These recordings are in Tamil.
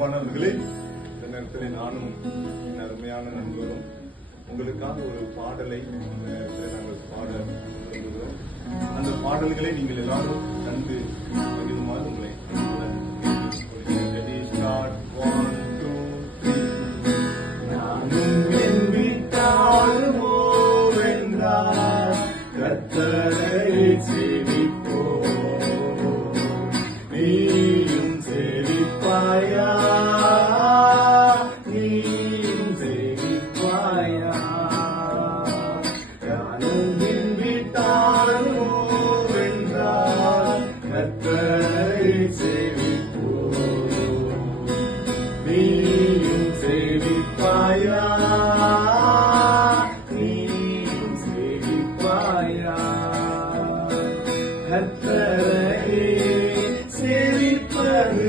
அன்பானவர்களே, இந்த நேரத்தில் நானும் என் அருமையான நண்பரும் உங்களுக்காக ஒரு பாடலை இந்த நேரத்தில் நாங்கள் பாட விரும்புகிறோம். அந்த பாடல்களை நீங்கள் எல்லாரும் கண்டு மகிழுமாறு உங்களை நானும் என் வீட்டாருமோ வென்றார் கர்த்தரை சேவிப்போ நீயும் சேவிப்பாயா நீயும் சேவிப்பாயா நானும் என் வீட்டாருமோ வென்றார் கர்த்தரை சேவிப்போ நீயும் சேவிப்பாயா நீயும் சேவிப்பாயா கர்த்தரை சேவிப்பது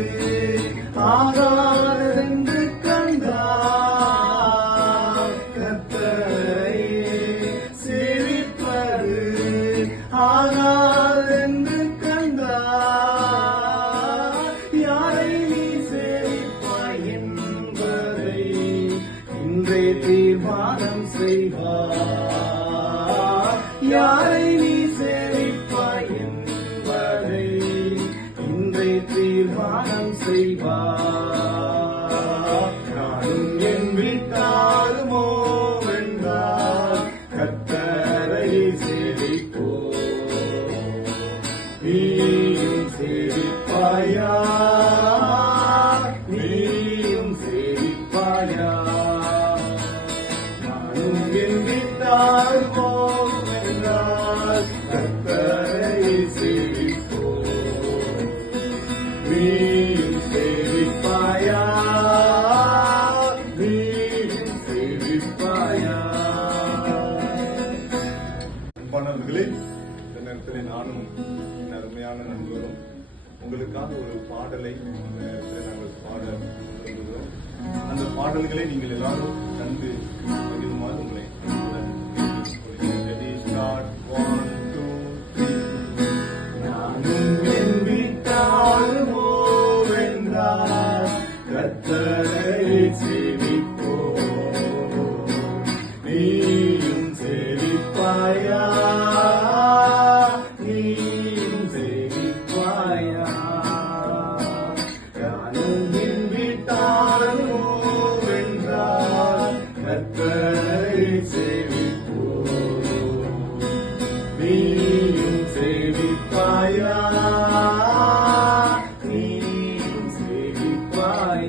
ஆகாதென்று கண்டார் கர்த்தரை சேவிப்பது ஆகாதென்று கண்டார் யாரை நீ சேவிப்பாய் என்பதை இன்றே தீர்மானம் செய்வார் யாரை நீ சேவிப்பாய் என்பதை இன்றே தீர்மானம் செய்வார் நானும் என் வீட்டாருமோ வென்றார் கர்த்தரை சேவிப்போ நீயும் சேவிப்பாயா நீயும் சேவிப்பாயா நானும் என் வீட்டாருமோ வென்றார் கர்த்தரை சேவிப்போ நீயும் சேவிப்பாயா நீயும் சேவிப்பாயா. அன்பானவர்களே, இந்த நேரத்தில் நானும் என் அருமையான நண்பரும் உங்களுக்காக ஒரு பாடலை இந்த நேரத்தில் நாங்கள் பாட விரும்புகிறோம். அந்த பாடல்களை நீங்கள் எல்லாரும் கண்டு மகிழுமாறு உங்களை நானும் என் வீட்டாருமோ வென்றார் கர்த்தரை சேவிப்போ